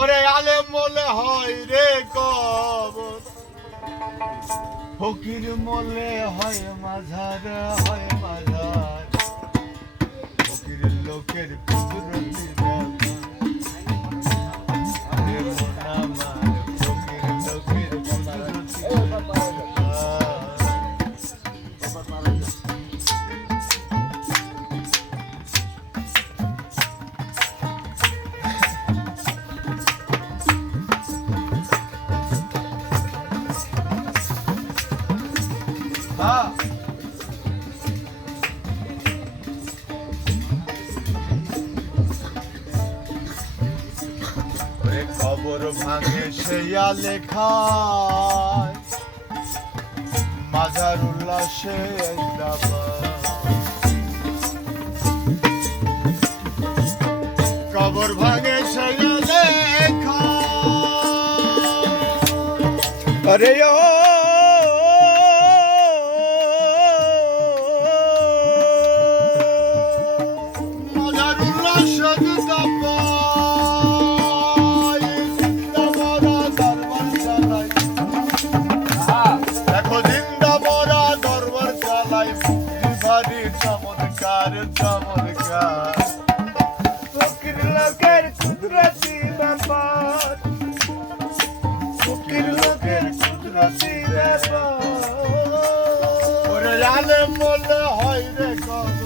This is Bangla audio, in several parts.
ওরে আলে মলে হয় রে কবর। ফকির মলে হয় মাঝার হয় মাঝার। ফকির লোকের কুদরতি কবর ভাঙে সেয়া লেখায়। মাজার উল্লাসে কবর ভাঙে সেয়া লেখা আরে ও চমৎকার চমৎকার। ফকির লোকের কুদরতি ব্যাপার। ফকির লোকের কুদরতি ব্যাপার। ওরে আলে বলে হয় রে কত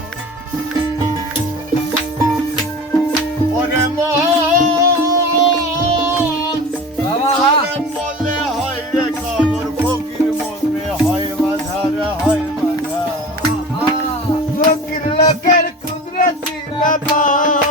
কথা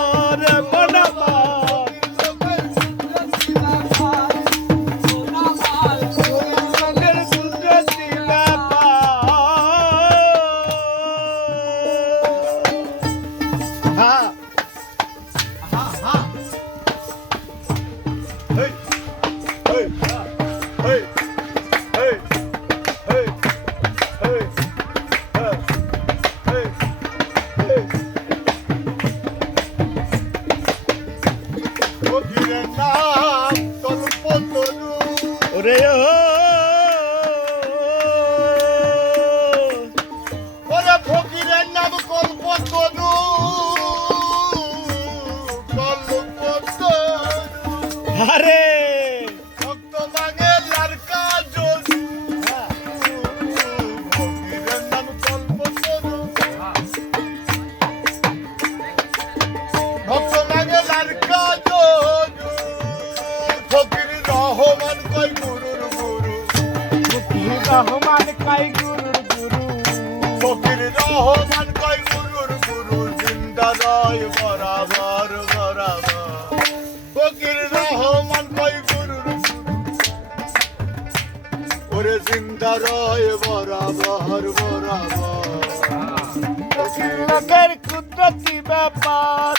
ওরে ও রহমান কাই গুরুর গুরু। ফকির রহমান কই গুরুর গুরু জিন্দা রয় বরাবর বরাবর। ফকির রহমান কই গুরুর গুরু ওরে জিন্দা রয় বরাবর বরাবর। ফকির লোকের কুদরতি ব্যাপার।